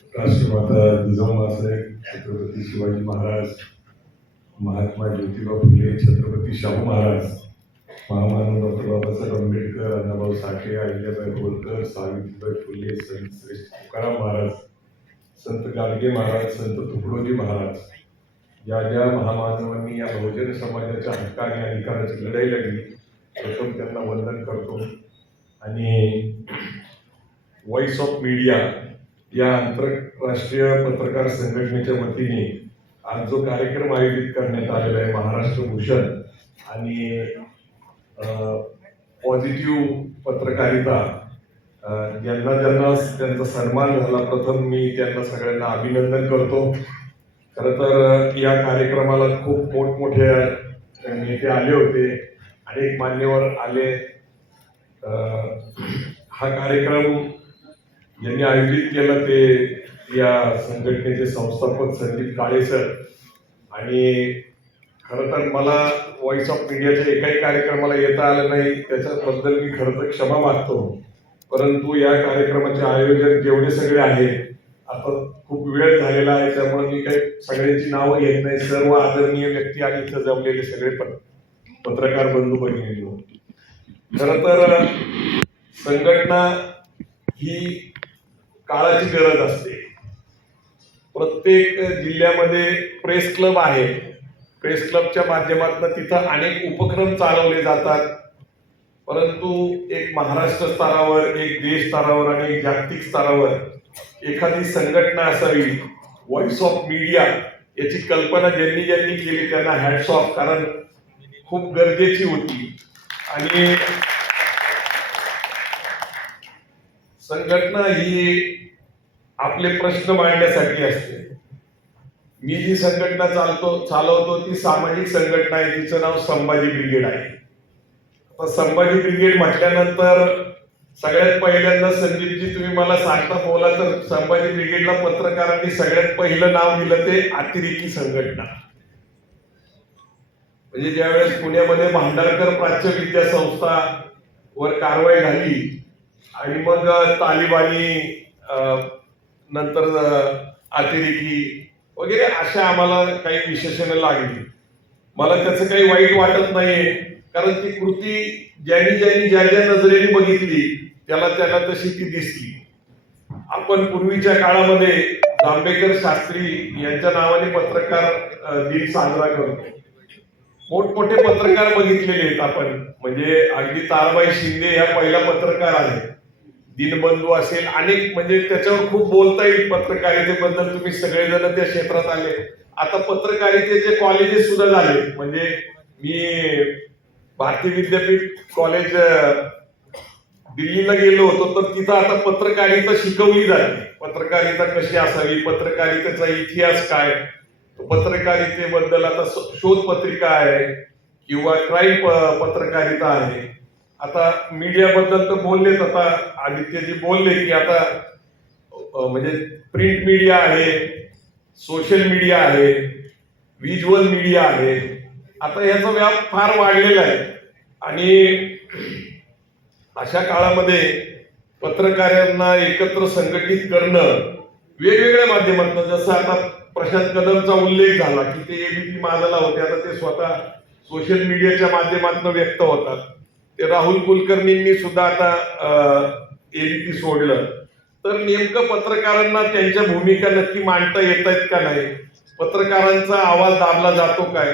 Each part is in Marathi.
राष्ट्रमाता जिजाऊसाहेब छत्रपती शिवाजी महाराज, महात्मा ज्योतिबा फुले, छत्रपती शाहू महाराज, महामानव डॉक्टर बाबासाहेब आंबेडकर, अण्णाभाऊ साठे, अहिल्याबाई होळकर, सावित्रीबाई फुले, संत श्रेष्ठ तुकाराम महाराज, संत गाडगे महाराज, संत तुकडोजी महाराज, ज्या ज्या महामानवांनी या बहुजन समाजाच्या हक्क आणि अधिकाराची लढाई लढली, प्रथम त्यांना वंदन करतो. आणि व्हॉइस ऑफ मीडिया या आंतरराष्ट्रीय पत्रकार संघटनेच्या वतीने आज जो कार्यक्रम आयोजित करण्यात आलेला आहे, महाराष्ट्र भूषण आणि पॉझिटिव्ह पत्रकारिता, ज्यांना ज्यांना त्यांचा सन्मान झाला, प्रथम मी त्यांना सगळ्यांना अभिनंदन करतो. खरं तर या कार्यक्रमाला खूप मोठमोठे नेते आले होते, अनेक मान्यवर आले. हा कार्यक्रम यांनी आयोजित केलं ते या संघटनेचे संस्थापक संदीप काळे सर. आणि खरं तर मला व्हॉइस ऑफ मीडियाच्या एकाही कार्यक्रमाला येता आलं नाही, त्याच्याबद्दल मी खरं तर क्षमा मागतो. परंतु या कार्यक्रमाचे आयोजक जेवढे सगळे आहेत, आता खूप वेळ झालेला आहे, त्यामुळे मी काही सगळ्यांची नावं घेत नाही. सर्व आदरणीय व्यक्ती आणि इथं जमलेले सगळे पत्रकार बंधू भगिनी, खरं तर संघटना ही काळाची गरज असते. प्रत्येक जिल्ह्यामध्ये प्रेस क्लब आहे. प्रेस क्लबच्या माध्यमातून तिथं अनेक उपक्रम चालवले जातात. परंतु एक महाराष्ट्र स्तरावर, एक देश स्तरावर आणि एक जागतिक स्तरावर एखादी संघटना असावी, व्हॉइस ऑफ मीडिया, याची कल्पना ज्यांनी ज्यांनी केली त्यांना हॅट्स ऑफ, कारण खूप गरजेची होती. आणि संघटना ही आपले प्रश्न मांडण्यासाठी असते. मी जी संघटना चालवतो ती सामाजिक संघटना आहे, तिचं नाव संभाजी ब्रिगेड आहे. आता संभाजी ब्रिगेड म्हटल्यानंतर सगळ्यात पहिल्यांदा संदीपजी तुम्ही मला सांगता बोला तर संभाजी ब्रिगेडला पत्रकारांनी सगळ्यात पहिलं नाव दिलं ते अतिरेकी संघटना. म्हणजे ज्यावेळेस पुण्यामध्ये भांडारकर प्राच्य विद्या संस्था वर कारवाई झाली आणि मग तालिबानी, नंतर अतिरेकी वगैरे अशा आम्हाला काही विशेषणं लागली. मला त्याचं काही वाईट वाटत नाहीये, कारण ती कृती ज्यांनी ज्यांनी ज्या ज्या नजरेने बघितली त्याला तशी ती दिसली. आपण पूर्वीच्या काळामध्ये जांभेकर शास्त्री यांच्या नावाने पत्रकार दिन साजरा करतो. मोठमोठे पत्रकार बघितलेले आहेत आपण, म्हणजे अगदी ताराबाई शिंदे या पहिला पत्रकार आहेत, दिनबंधू असेल, अनेक, म्हणजे त्याच्यावर खूप बोलता येईल पत्रकारितेबद्दल. तुम्ही सगळेजण त्या क्षेत्रात आले. आता पत्रकारितेचे कॉलेजेस सुद्धा झाले. म्हणजे मी भारतीय विद्यापीठ कॉलेज दिल्लीला गेलो होतो, तर तिथं आता पत्रकारिता शिकवली जाते. पत्रकारिता कशी असावी, पत्रकारितेचा इतिहास काय, पत्रकारितेबद्दल आता शोध पत्रिका आहे किंवा क्राईम पत्रकारिता आहे. आता मीडियाबद्दल तर बोललेच, आता आदित्यजी बोलले की आता म्हणजे प्रिंट मीडिया आहे, सोशल मीडिया आहे, व्हिज्युअल मीडिया आहे. आता याचा व्याप फार वाढलेला आहे. आणि अशा काळामध्ये पत्रकारांना एकत्र संघटित करणं वेगवेगळ्या माध्यमातून, जसं आता प्रशांत कदमचा उल्लेख झाला की ते एबीपी माझाला होते, आता ते स्वतः सोशल मीडियाच्या माध्यमातून व्यक्त होतात. ते राहुल कुलकर्णींनी सुद्धा आता एबीपी सोडलं. तर नेमकं पत्रकारांना त्यांच्या भूमिका नक्की मांडता येत आहेत का नाही, पत्रकारांचा आवाज दाबला जातो काय,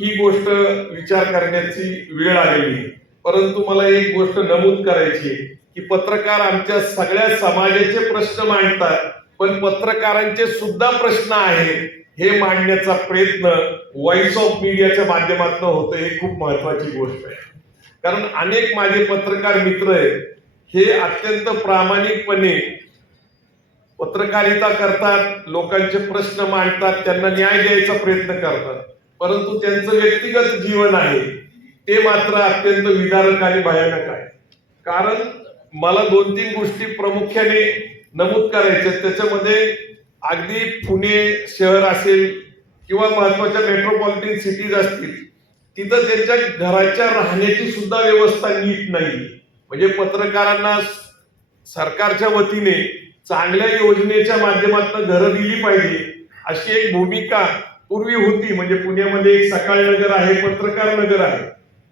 ही गोष्ट विचार करण्याची वेळ आलेली. परंतु मला एक गोष्ट नमूद करायची आहे की पत्रकार आमच्या सगळ्या समाजाचे प्रश्न मांडतात, पण पत्रकारांचे सुद्धा प्रश्न आहेत हे मांडण्याचा प्रयत्न व्हॉइस ऑफ मीडियाच्या माध्यमातून होतं. हे खूप महत्वाची गोष्ट आहे. कारण अनेक माझे पत्रकार मित्र आहेत, हे अत्यंत प्रामाणिकपणे पत्रकारिता करतात, लोकांचे प्रश्न मांडतात, त्यांना न्याय द्यायचा प्रयत्न करतात. परंतु त्यांचं व्यक्तिगत जीवन आहे ते मात्र अत्यंत विदारक आणि भयानक आहे. कारण मला 2-3 गोष्टी प्रामुख्याने नमूद करायच्या. त्याच्यामध्ये अगदी पुणे शहर असेल किंवा महत्वाच्या मेट्रोपॉलिटन सिटीज असतील, तिथं त्यांच्या घराच्या राहण्याची सुद्धा व्यवस्था नीट नाही. म्हणजे पत्रकारांना सरकारच्या वतीने चांगल्या योजनेच्या माध्यमातून घरं दिली पाहिजे अशी एक भूमिका पूर्वी होती. म्हणजे पुण्यामध्ये एक सकाळ नगर आहे, पत्रकार नगर आहे,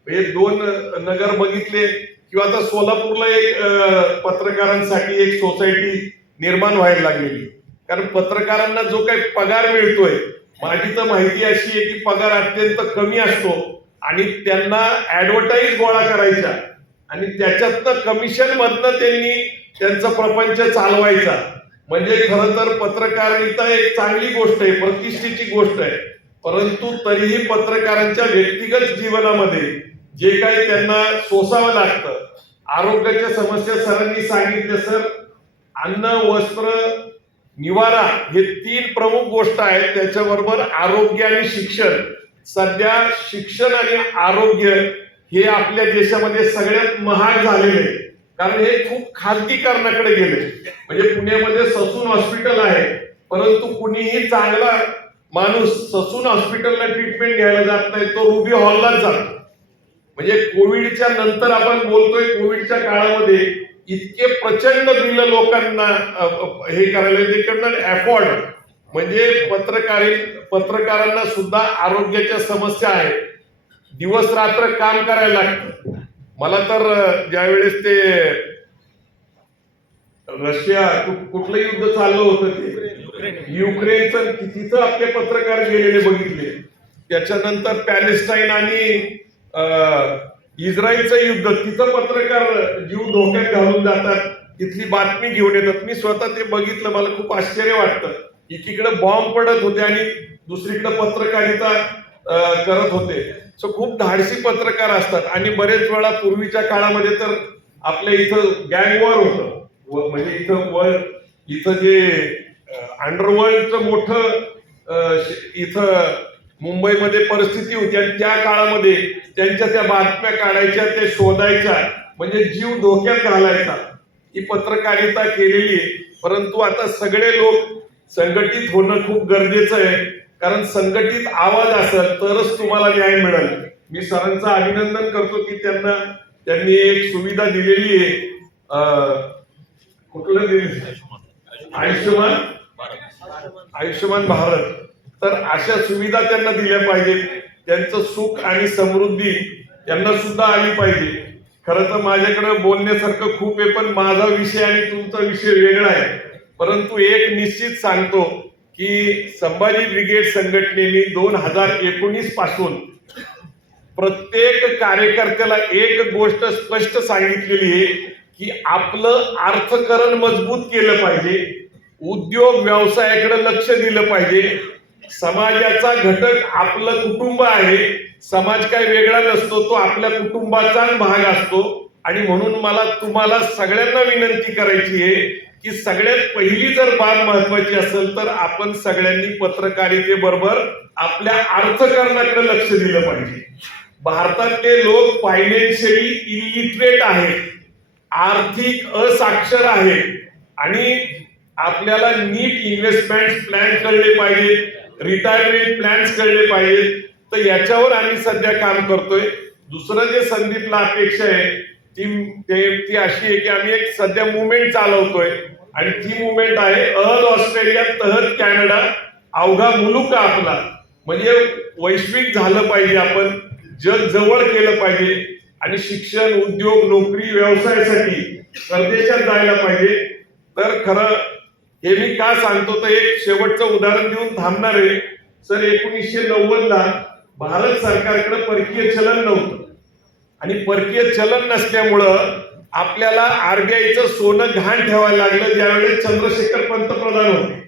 हे दोन नगर बघितले. किंवा आता सोलापूरला एक पत्रकारांसाठी एक सोसायटी निर्माण व्हायला लागलेली. कारण पत्रकारांना जो काही पगार मिळतोय, माझी तर माहिती अशी आहे की पगार अत्यंत कमी असतो आणि त्यांना ऍडव्हर्टाईज गोळा करायच्या आणि त्याच्यातनं कमिशन मधनं त्यांनी त्यांचा प्रपंच चालवायचा. म्हणजे खरं तर पत्रकारिता एक चांगली गोष्ट आहे, प्रतिष्ठेची गोष्ट आहे. परंतु तरीही पत्रकारांच्या व्यक्तिगत जीवनामध्ये जे काही त्यांना सोसावं लागतं, आरोग्याच्या समस्या सरांनी सांगितले. सर, अन्न, वस्त्र, निवारा हे 3 प्रमुख गोष्ट आहेत. त्याच्याबरोबर आरोग्य आणि शिक्षण. सध्या शिक्षण आणि आरोग्य हे आपल्या देशामध्ये सगळ्यात महाग झालेले आहे. कारण हे खूप खाजगीकरणाकडे गेले. म्हणजे पुण्यामध्ये ससून हॉस्पिटल आहे, परंतु कुणीही चांगला माणूस ससून हॉस्पिटलला ट्रीटमेंट घ्यायला जात नाही, तो रुबी हॉललाच जातो. म्हणजे कोविडच्या नंतर आपण बोलतोय, कोविडच्या काळामध्ये इतके प्रचंड बिल लोकांना हे करायला ते कॅन अफोर्ड. म्हणजे पत्रकारांना सुद्धा आरोग्याच्या समस्या आहेत, दिवस रात्र काम करायला लागतं. मला तर ज्यावेळेस ते रशिया कुठलं युद्ध चाललं होतं ते युक्रेनचं, तिथं आपले पत्रकार गेलेले बघितले. त्याच्यानंतर पॅलेस्टाईन आणि इस्रायलचं युद्ध, तिथं पत्रकार जीव धोक्यात घालून जातात, तिथली बातमी घेऊन येतात. मी स्वतः ते बघितलं, मला खूप आश्चर्य वाटतं. एकीकडे बॉम्ब पडत होते आणि दुसरीकडे पत्रकारिता करत होते. सो खूप धाडसी पत्रकार असतात. आणि बरेच वेळा पूर्वीच्या काळामध्ये तर आपल्या इथं गँग वॉर होतं. म्हणजे इथं जे अंडरवर्ल्डचं मोठं इथं मुंबईमध्ये परिस्थिती होती आणि त्या काळामध्ये त्यांच्या त्या बातम्या काढायच्या, त्या शोधायच्या, म्हणजे जीव धोक्यात घालायचा. ही पत्रकारिता केलेली आहे. परंतु आता सगळे लोक संघटित होणं खूप गरजेचं आहे. कारण संघटित आवाज असेल तरच तुम्हाला न्याय मिळेल. मी सरांचं अभिनंदन करतो की त्यांनी एक सुविधा दिलेली आहे. कुठलं दिली? आयुष्यमान भारत. तर अशा सुविधा त्यांना दिल्या पाहिजेत. त्यांचं सुख आणि समृद्धी त्यांना सुद्धा आली पाहिजे. खरं तर माझ्याकडे बोलण्यासारखं खूप आहे, पण माझा विषय आणि तुमचा विषय वेगळा आहे. परंतु एक निश्चित सांगतो की संभाजी ब्रिगेड संघटनेने 2019 पासून प्रत्येक कार्यकर्त्याला एक गोष्ट स्पष्ट सांगितलेली आहे की आपलं अर्थकारण मजबूत केलं पाहिजे, उद्योग व्यवसायाकडे लक्ष दिलं पाहिजे. समाजाचा घटक आपलं कुटुंब आहे. समाज काय वेगळा नसतो, तो आपल्या कुटुंबाचाच भाग असतो. आणि म्हणून मला तुम्हाला सगळ्यांना विनंती करायची आहे की सगळ्यात पहिली जर बाब महत्वाची असेल तर आपण सगळ्यांनी पत्रकारितेबरोबर आपल्या अर्थकारणाकडे लक्ष दिलं पाहिजे. भारतातले लोक फायनान्शियली इलिटरेट आहेत, आर्थिक असाक्षर आहेत आणि आपल्याला नीट इन्व्हेस्टमेंट प्लॅन कळले पाहिजेत, रिटायरमेंट प्लॅन्स कळले पाहिजेत. तर याच्यावर आम्ही सध्या काम करतोय. दुसरं जे संदीपला अपेक्षा आहे ती अशी आहे की आम्ही एक सध्या मुवमेंट चालवतोय आणि ती मुवमेंट आहे अहद ऑस्ट्रेलिया तहत कॅनडा, अवघा मुलुक आपला. म्हणजे वैश्विक झालं पाहिजे, आपण जग जवळ केलं पाहिजे आणि शिक्षण, उद्योग, नोकरी, व्यवसायासाठी परदेशात जायला पाहिजे. तर खरं हे मी का सांगतो तर एक शेवटचं उदाहरण देऊन थांबणार आहे. सर, 1990 ला भारत सरकारकडे परकीय चलन नव्हतं आणि परकीय चलन नसल्यामुळं आपल्याला आरबीआयचं सोनं घाण ठेवायला लागलं. ज्यावेळेस चंद्रशेखर पंतप्रधान होते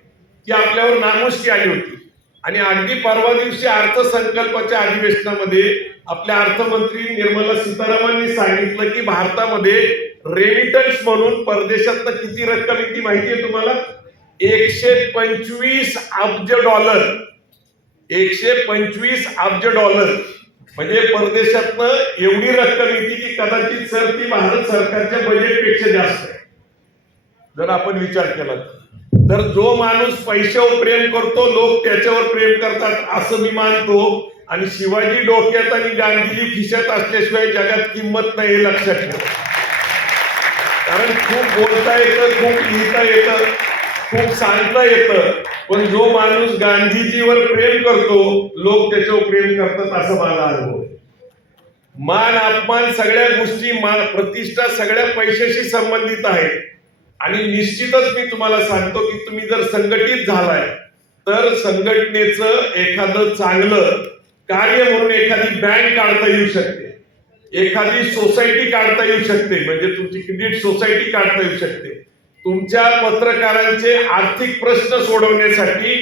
ती आपल्यावर नामुष्की आली होती. आणि अगदी परवा दिवशी अर्थसंकल्पाच्या अधिवेशनामध्ये आपल्या अर्थमंत्री निर्मला सीतारामननी सांगितलं की भारतामध्ये रेमिटन्स म्हणून परदेशातनं किती रक्कम येते माहितीये तुम्हाला? 125 अब्ज डॉलर. 125 अब्ज डॉलर म्हणजे परदेशातनं एवढी रक्कम येते की कदाचित सर ती भारत सरकारच्या बजेटपेक्षा जास्त आहे जर आपण विचार केला तर. जो माणूस पैशावर प्रेम करतो लोक त्याच्यावर प्रेम करतात असं मी मानतो. आणि शिवाजी डोक्यात आणि गांधीजी खिशात असल्याशिवाय जगात किंमत नाही हे लक्षात ठेवा. कारण खूप बोलता येतं, खूप लिहिता येतं, खूप सांगता येतं, पण जो माणूस गांधीजीवर प्रेम करतो लोक त्याच्यावर प्रेम करतात, असं माझा अनुभव आहे. मान अपमान सगळ्या गोष्टी, मान प्रतिष्ठा सगळ्या पैशाशी संबंधित आहेत. आणि निश्चितच मी तुम्हाला सांगतो की तुम्ही जर संघटित झालाय तर संघटनेचं एखादं चांगलं कार्य म्हणून एखादी बँक काढता येऊ शकते, एखादी सोसायटी काढता येऊ शकते, म्हणजे तुमची क्रेडिट सोसायटी काढता येऊ शकते. तुमच्या पत्रकारांचे आर्थिक प्रश्न सोडवण्यासाठी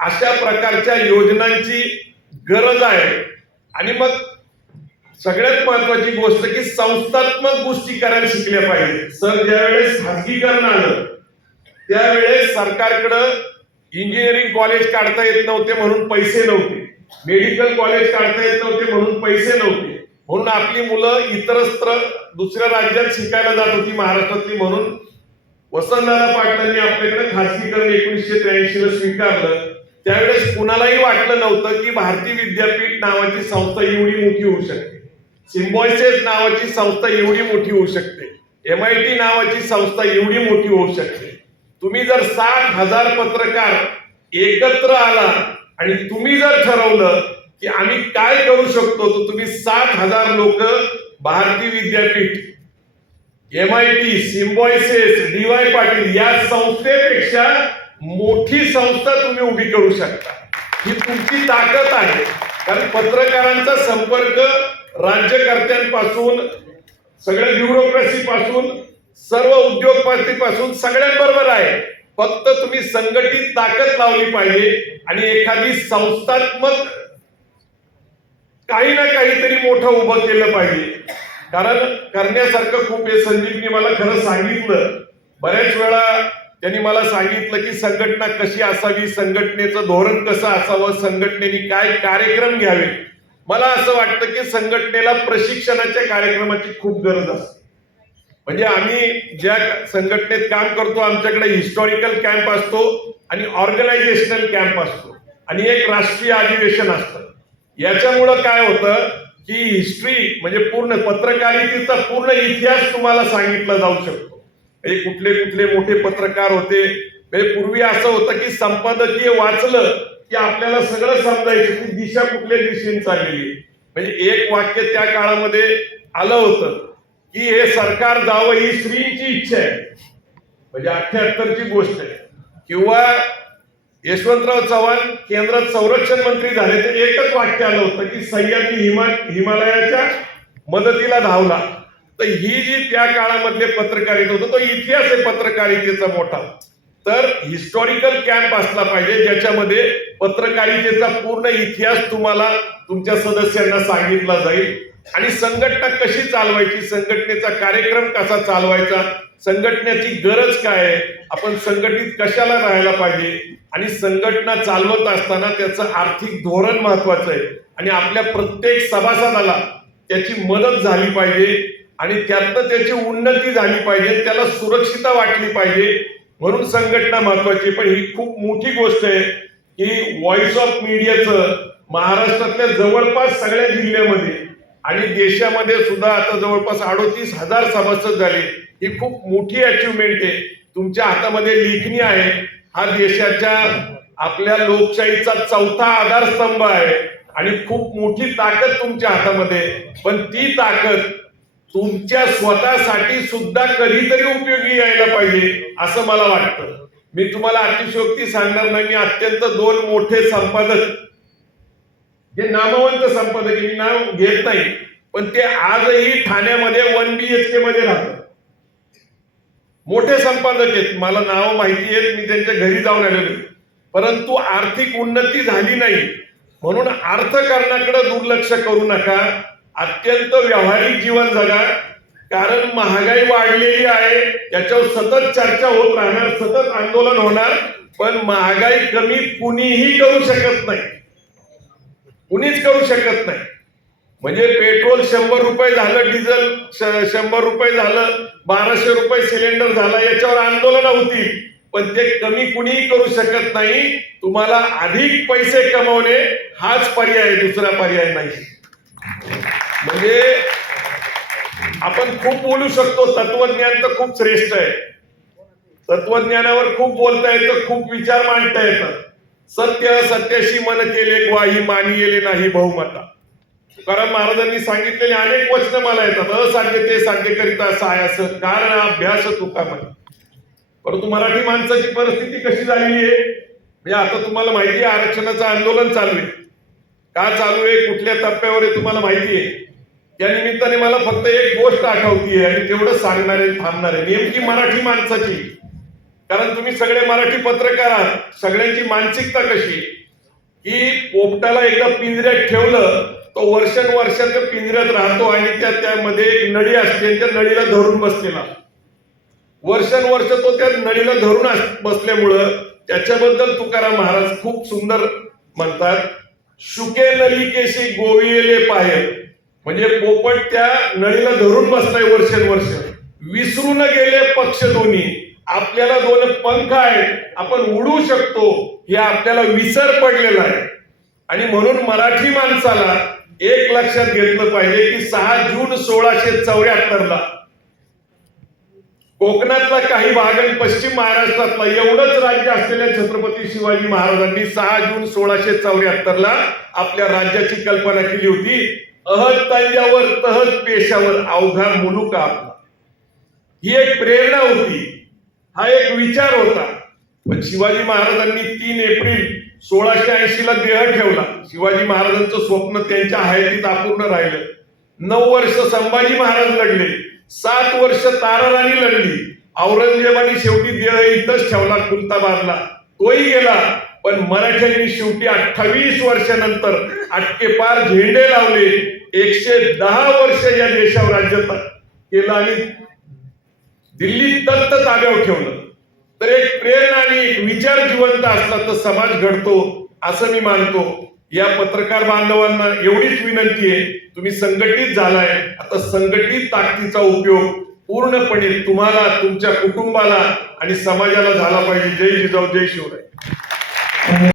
अशा प्रकारच्या योजनांची गरज आहे. आणि मग सगळ्यात महत्वाची गोष्ट की संस्थात्मक गोष्टी करायला शिकल्या पाहिजे. सर, ज्यावेळेस खासगीकरण आलं त्यावेळेस सरकारकडं इंजिनिअरिंग कॉलेज काढता येत नव्हते म्हणून पैसे नव्हते, मेडिकल कॉलेज काढता येत नव्हते म्हणून पैसे नव्हते, म्हणून आपली मुलं इतरत्र दुसऱ्या राज्यात शिकायला जात होती महाराष्ट्रातली, म्हणून वसंतदादा पाटलांनी आपल्याकडे खासगीकरण 1983 ला स्वीकारलं. त्यावेळेस कुणालाही वाटलं नव्हतं की भारतीय विद्यापीठ नावाची संस्था एवढी मोठी होऊ शकते, सिम्बॉयसिस नावाची संस्था एवढी मोठी होऊ शकते, MIT नावाची संस्था एवढी मोठी होऊ शकते. तुम्ही जर 60,000 पत्रकार एकत्र आला आणि तुम्ही जर ठरवलं की आम्ही काय करू शकतो, तर तुम्ही 60,000 लोक भारतीय विद्यापीठ, MIT, सिम्बॉयसिस, DY पाटील या संस्थेपेक्षा मोठी संस्था तुम्ही उभी करू शकता. ही तुमची ताकद आहे. कारण पत्रकारांचा संपर्क राज्यकर्त्यांपासून, सगळ्या ब्युरोक्रेसी पासून, सर्व उद्योगपतीपासून सगळ्यांबरोबर आहे. फक्त तुम्ही संघटित ताकद लावली पाहिजे आणि एखादी संस्थात्मक काही ना काहीतरी मोठं उभं केलं पाहिजे. कारण करण्यासारखं खूप आहे. संदीपनी मला खरं सांगितलं, बऱ्याच वेळा त्यांनी मला सांगितलं की संघटना कशी असावी, संघटनेचं धोरण कसं असावं, संघटनेने काय कार्यक्रम घ्यावे. मला असं वाटतं की संघटनेला प्रशिक्षणाच्या कार्यक्रमाची खूप गरज असते. म्हणजे आम्ही ज्या संघटनेत काम करतो आमच्याकडे हिस्टॉरिकल कॅम्प असतो आणि ऑर्गनायझेशनल कॅम्प असतो आणि एक राष्ट्रीय अधिवेशन असतं. याच्यामुळं काय होतं की हिस्ट्री म्हणजे पूर्ण पत्रकारितेचा पूर्ण इतिहास तुम्हाला सांगितला जाऊ शकतो. म्हणजे कुठले कुठले मोठे पत्रकार होते. म्हणजे पूर्वी असं होतं की संपादकीय वाचलं की आपल्याला सगळं समजायचं की दिशा कुठल्या दिशेने चाललेली. म्हणजे एक वाक्य त्या काळामध्ये आलं होतं की हे सरकार जावं ही श्रींची इच्छा आहे, म्हणजे 78ची गोष्ट आहे. किंवा यशवंतराव चव्हाण केंद्रात संरक्षण मंत्री झाले तर एकच वाक्य आलं होतं की सह्याद्री हिमालयाच्या मदतीला धावला. तर ही जी त्या काळामधले पत्रकारिता होतं तो इतिहास आहे पत्रकारितेचा मोठा. तर हिस्टॉरिकल कॅम्प असला पाहिजे ज्याच्यामध्ये पत्रकारितेचा पूर्ण इतिहास तुम्हाला तुमच्या सदस्यांना सांगितला जाईल आणि संघटना कशी चालवायची, संघटनेचा कार्यक्रम कसा चालवायचा, संघटनेची गरज काय आहे, आपण संघटित कशाला राहायला पाहिजे आणि संघटना चालवत असताना त्याचं आर्थिक धोरण महत्वाचं आहे आणि आपल्या प्रत्येक सभासदाला त्याची मदत झाली पाहिजे आणि त्यातनं त्याची उन्नती झाली पाहिजे, त्याला सुरक्षितता वाटली पाहिजे, म्हणून संघटना महत्वाची. पण ही खूप मोठी गोष्ट आहे की व्हॉइस ऑफ मीडियाचं महाराष्ट्रातल्या जवळपास सगळ्या जिल्ह्यामध्ये आणि देशामध्ये सुद्धा आता जवळपास 38,000 सभासद झाले. ही खूप मोठी अचिव्हमेंट आहे. तुमच्या हातामध्ये लेखणी आहे. हा देशाच्या आपल्या लोकशाहीचा 4था आधारस्तंभ आहे आणि खूप मोठी ताकद तुमच्या हातामध्ये. पण ती ताकद तुमच्या स्वतःसाठी सुद्धा कधीतरी उपयोगी यायला पाहिजे असं मला वाटतं. मी तुम्हाला अतिशयोक्ती सांगणार नाही. मी अत्यंत 2 मोठे संपादक, जे नामवंत संपादक, मी नाव घेत नाही, पण ते आजही ठाण्यामध्ये 1 BHK मध्ये राहतात. मोठे संपादक आहेत, मला नाव माहिती आहेत, मी त्यांच्या घरी जाऊन आलेलो. परंतु आर्थिक उन्नती झाली नाही म्हणून अर्थकारणाकडे दुर्लक्ष करू नका. अत्यंत व्यावहारिक जीवन जगा. कारण महागाई वाढलेली आहे, त्याच्यावर सतत चर्चा होत राहणार, सतत आंदोलन होणार. पण महागाई कमी कुणीही करू शकत नाही, कुणीच करू शकत नाही. म्हणजे पेट्रोल 100 रुपये झालं, डिझेल 100 रुपये झालं, 1200 रुपये सिलेंडर झाला, याच्यावर आंदोलन होतील, पण ते कमी कुणीही करू शकत नाही. तुम्हाला अधिक पैसे कमवणे हाच पर्याय, दुसरा पर्याय नाही. म्हणजे आपण खूप बोलू शकतो, तत्वज्ञान तर खूप श्रेष्ठ आहे, तत्वज्ञानावर खूप बोलता येतं, खूप विचार मांडता येतात. सत्य सत्याशी मन केले ग्वाही मानी येले नाही बहुमता. तुकाराम महाराजांनी सांगितलेले अनेक वचन मला येतात. असाध्य ते साध्य करिता सायास कारण अभ्यास तुका म्हणे. परंतु मराठी माणसाची परिस्थिती कशी झालेली आहे, म्हणजे आता तुम्हाला माहिती आहे आरक्षणाचं आंदोलन चालू आहे. का चालू आहे, कुठल्या टप्प्यावर आहे तुम्हाला माहिती आहे. या निमित्ताने मला फक्त एक गोष्ट आठवतीये आणि तेवढं सांगणार आहे, थांबणार आहे, नेमकी मराठी माणसाची. कारण तुम्ही सगळे मराठी पत्रकार आहात, सगळ्यांची मानसिकता कशी की पोपटाला एकदा पिंजऱ्यात ठेवलं तो वर्षानुवर्षात त्या पिंजऱ्यात राहतो आणि त्यामध्ये एक नळी असते आणि त्या नळीला धरून बसलेला, वर्षानुवर्ष तो त्या नळीला धरून बसल्यामुळं त्याच्याबद्दल तुकाराम महाराज खूप सुंदर म्हणतात, शुके नलिकेशी गोविले पायल. म्हणजे पोपट त्या नळीला धरून बसलाय वर्षानुवर्ष, विसरून गेले पक्ष दोन्ही. आपल्याला दोन पंख आहेत, आपण उडू शकतो हे आपल्याला विसर पडलेला आहे. आणि म्हणून मराठी माणसाला एक लक्षात घेतलं पाहिजे की 6 जून 1674 कोकणातला काही भाग आणि पश्चिम महाराष्ट्रातला एवढंच राज्य असलेल्या छत्रपती शिवाजी महाराजांनी 6 जून 1674 आपल्या राज्याची कल्पना केली होती. अहद तंजावर तहद पेशावर अवघा मुलुक आपला. ही एक प्रेरणा होती, हा एक विचार होता. पण शिवाजी महाराजांनी 3 एप्रिल 1680 देह ठेवला. शिवाजी महाराजांचं स्वप्न त्यांच्या हयातीत अपूर्ण राहिलं. 9 वर्ष संभाजी महाराज लढले, 7 वर्ष ताराराणी लढली. औरंगजेबाने शेवटी देह इथंच ठेवला, खुलताबादला, तोही गेला. पण मराठ्यांनी शेवटी 28 वर्षानंतर अटके पार झेंडे लावले. 110 वर्ष या देशावर राज्य केलं आणि दिल्ली दत्त ताब्यावर ठेवलं. तर एक प्रेरणा आणि एक विचार जिवंत असला तर समाज घडतो असं मी मानतो. या पत्रकार बांधवांना एवढीच विनंती आहे, तुम्ही संघटित झालाय, आता संघटित ताकदीचा उपयोग पूर्णपणे तुम्हाला, तुमच्या कुटुंबाला आणि समाजाला झाला पाहिजे. जय जिजाऊ, जय शिवराय.